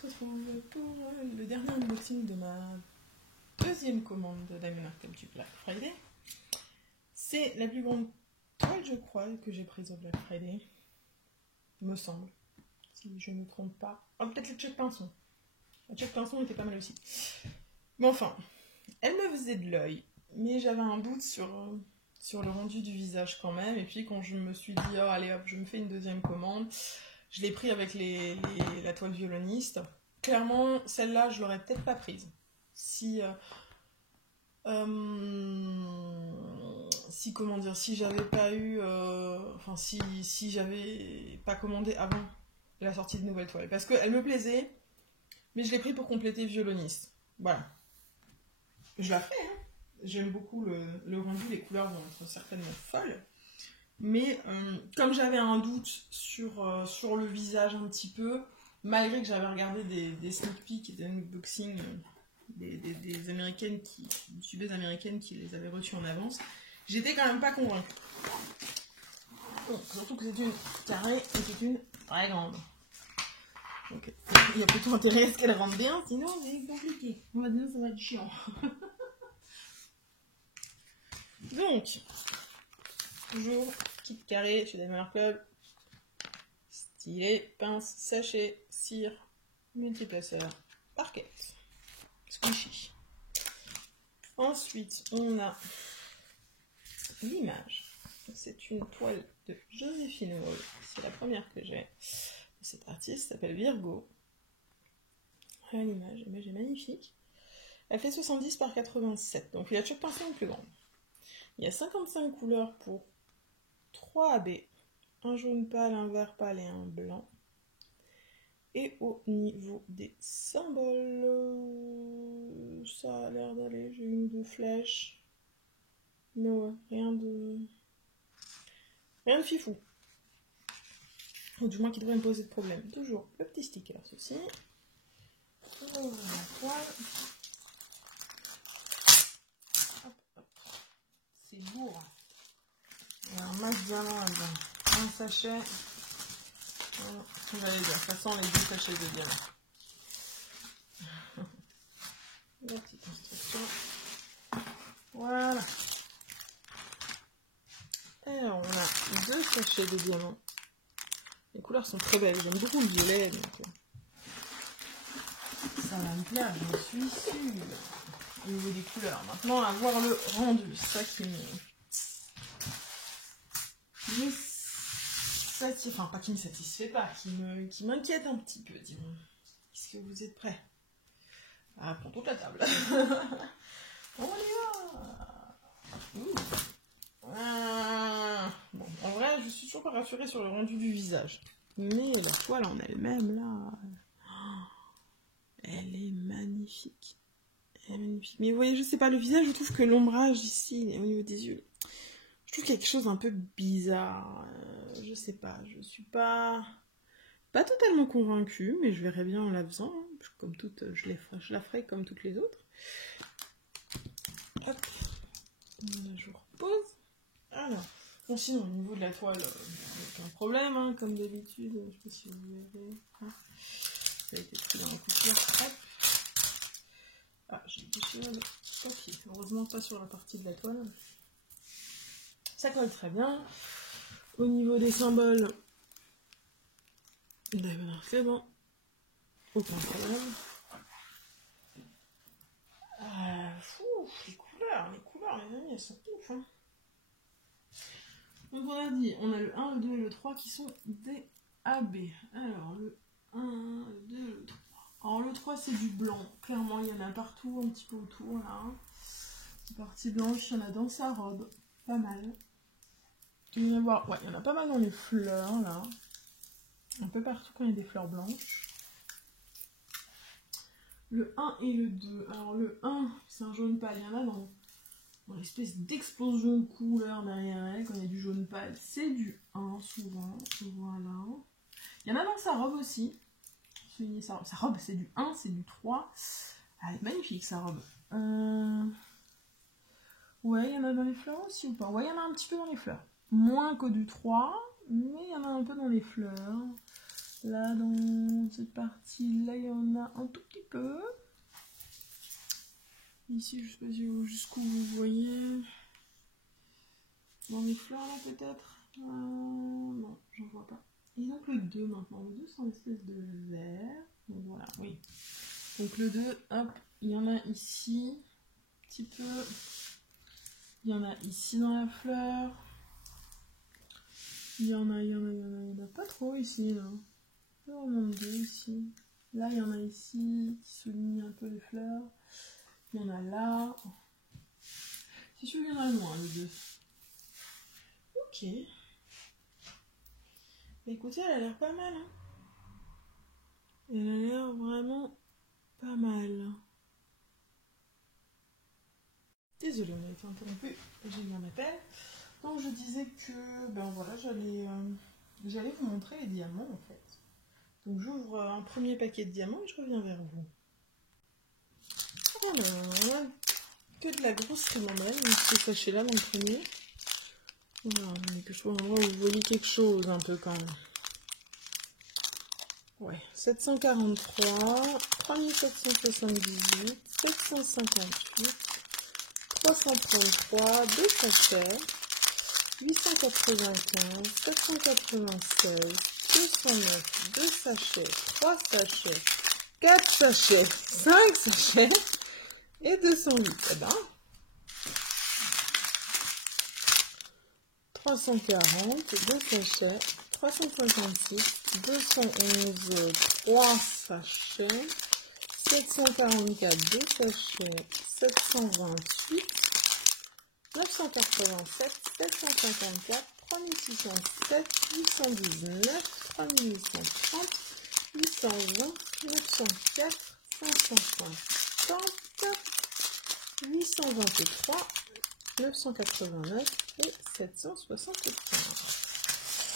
se retrouve pour le dernier unboxing de ma deuxième commande de Diamond Art du Black Friday. C'est la plus grande toile, je crois, que j'ai prise au Black Friday. Me semble. Si je ne me trompe pas. Oh, peut-être le check pinson. Le check pinson était pas mal aussi. Mais enfin, elle me faisait de l'œil. Mais j'avais un doute sur le rendu du visage quand même. Et puis quand je me suis dit, oh allez hop, je me fais une deuxième commande. Je l'ai pris avec la toile violoniste. Clairement, celle-là, je l'aurais peut-être pas prise. Si comment dire, si j'avais pas eu, si j'avais pas commandé avant la sortie de nouvelles toiles, parce qu'elle me plaisait, mais je l'ai pris pour compléter violoniste. Voilà. Je la ferai, hein. J'aime beaucoup le rendu, les couleurs vont être certainement folles. Mais comme j'avais un doute sur le visage un petit peu, malgré que j'avais regardé des sneak peeks, des unboxings, des américaines, youtubeuses américaines qui les avaient reçus en avance, j'étais quand même pas convaincue. Bon, surtout que c'est une carrée et c'est une très grande. Donc il y a plutôt intérêt à ce qu'elle rentre bien, sinon c'est compliqué. On va dire ça va être chiant. Donc, toujours kit carré chez Diamond Art Club. Stylet, pince, sachet, cire, multiplaceur, parquet, squishy. Ensuite, on a l'image. C'est une toile de Joséphine Wall. C'est la première que j'ai. Cette artiste s'appelle Virgo. Voilà l'image. L'image est magnifique. Elle fait 70 par 87. Donc il y a chaque pinceau une plus grande. Il y a 55 couleurs pour 3 AB. Un jaune pâle, un vert pâle et un blanc. Et au niveau des symboles, ça a l'air d'aller. J'ai une ou deux flèches. Mais ouais, rien de fifou. Ou du moins qui devrait me poser de problème. Toujours le petit sticker, ceci. On ouvre la toile. Hop, hop. C'est lourd. Il y a un max diamant là-dedans. Un sachet. J'allais dire, ça sent les 2 sachets de diamant. La petite instruction. Voilà. Alors, on a 2 sachets de diamants. Les couleurs sont très belles. J'aime beaucoup le violet. Donc ça va me plaire, je suis sûre. Au niveau des couleurs. Maintenant, à voir le rendu. C'est ça qui pas qui me satisfait pas, qui m'inquiète un petit peu, disons. Est-ce que vous êtes prêts? Ah, prends toute la table. On y va. Bon, en vrai, je suis toujours pas rassurée sur le rendu du visage. Mais la toile en elle-même, là, elle est magnifique. Elle est magnifique. Mais vous voyez, je sais pas, le visage, je trouve que l'ombrage ici, au niveau des yeux, je trouve quelque chose un peu bizarre. Je sais pas, je suis pas totalement convaincue, mais je verrai bien en la faisant. Hein. Comme toute, je la ferai comme toutes les autres. Hop, je repose. Alors, bon, sinon, au niveau de la toile, aucun problème, hein, comme d'habitude. Je sais pas si vous verrez. Hein. Ça a été pris dans la couture. Hop. Ah, j'ai déchiré le papier. Heureusement, pas sur la partie de la toile. Ça colle très bien. Au niveau des symboles, d'accord, c'est bon. Aucun problème. Les couleurs, les amis, elles sont ouf. Hein. Donc on a dit, on a le 1, le 2 et le 3 qui sont des AB. Alors, le 1, le 2, le 3. Alors le 3 c'est du blanc. Clairement, il y en a partout, un petit peu autour, là. Une partie blanche, il y en a dans sa robe. Pas mal. Il y en a pas mal dans les fleurs, là. Un peu partout quand il y a des fleurs blanches. Le 1 et le 2. Alors le 1, c'est un jaune pâle. Il y en a dans l'espèce d'explosion de couleurs derrière elle. Quand il y a du jaune pâle, c'est du 1 souvent. Voilà. Il y en a dans sa robe aussi. Sa robe, c'est du 1, c'est du 3. Elle est magnifique, sa robe. Ouais, il y en a dans les fleurs aussi ou pas? Ouais, il y en a un petit peu dans les fleurs. Moins que du 3, mais il y en a un peu dans les fleurs. Là, dans cette partie-là, il y en a un tout petit peu. Ici, je sais pas jusqu'où vous voyez. Dans les fleurs, là, peut-être. Non, j'en vois pas. Et donc, le 2, maintenant. Le 2, c'est une espèce de vert. Donc, voilà, oui. Donc, le 2, hop, il y en a ici. Un petit peu. Il y en a ici dans la fleur. Il y en a pas trop ici, là. Il y en a deux ici. Là, il y en a ici qui souligne un peu les fleurs. Il y en a là. C'est sûr qu'il y en a moins, les deux. Ok. Écoutez, elle a l'air pas mal. Hein. Elle a l'air vraiment pas mal. Désolée, on a été interrompu. J'ai eu un appel. Donc, je disais que, ben voilà, j'allais vous montrer les diamants, en fait. Donc, j'ouvre un premier paquet de diamants et je reviens vers vous. Alors, que de la grosse ribambelle, ce sachet-là dans le premier. Voilà, mais que je vois un endroit où vous voyez quelque chose un peu quand même. Ouais, 743, 3778, 758, 333, 2 sachets, 895, 796, 209, 2 sachets, 3 sachets, 4 sachets, 5 sachets et 208. Eh ben, 340, 2 sachets, 356, 211, 3 sachets, 744, 2 sachets, 728, 987, 754, 3607, 819, 3830, 820, 904, 550, 823, 989 et 775.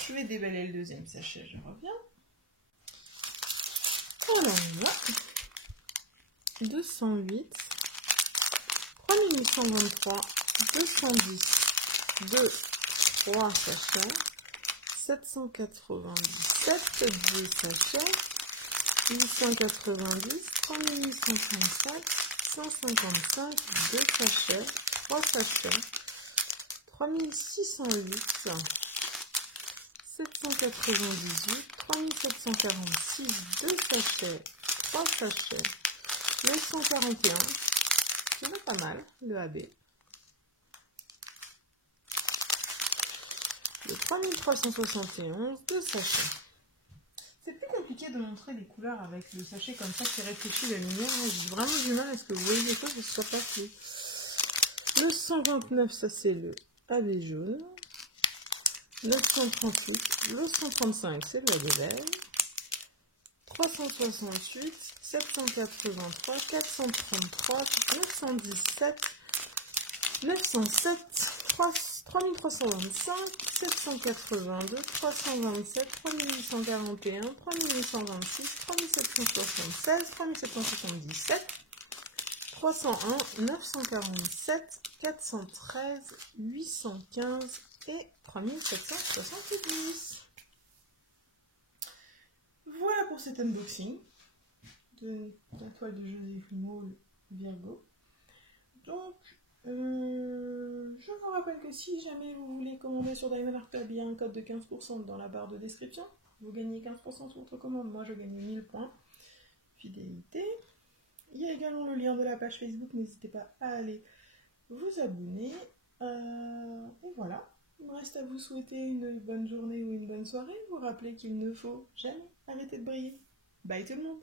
Je vais déballer le deuxième sachet, je reviens. Oh là là, 208, 3823, 210, 2, 3 sachets, 797, 2 sachets, 890, 3837, 155, 2 sachets, 3 sachets, 3608, 798, 3746, 2 sachets, 3 sachets, 941, c'est pas mal, le AB. Le 3371, 2 sachets. C'est plus compliqué de montrer les couleurs avec le sachet comme ça qui réfléchit la lumière. J'ai vraiment du mal à ce que vous voyez les choses et que ce soit pas flou. Le 129, ça c'est le AB jaune. 938, le 135, c'est le AB. 368, 783, 433, 917, 907, 3325, 782, 327, 3841, 3826, 3776, 3777, 301, 947, 413, 815 et 3770. Voilà pour cet unboxing de la toile de Joséphine Maule Virgo. Donc, je vous rappelle que si jamais vous voulez commander sur Diamond Art Club, il y a un code de 15% dans la barre de description. Vous gagnez 15% sur votre commande. Moi, je gagne 1000 points fidélité. Il y a également le lien de la page Facebook. N'hésitez pas à aller vous abonner. Et voilà. Il me reste à vous souhaiter une bonne journée ou une bonne soirée. Vous rappelez qu'il ne faut jamais arrêter de briller. Bye tout le monde!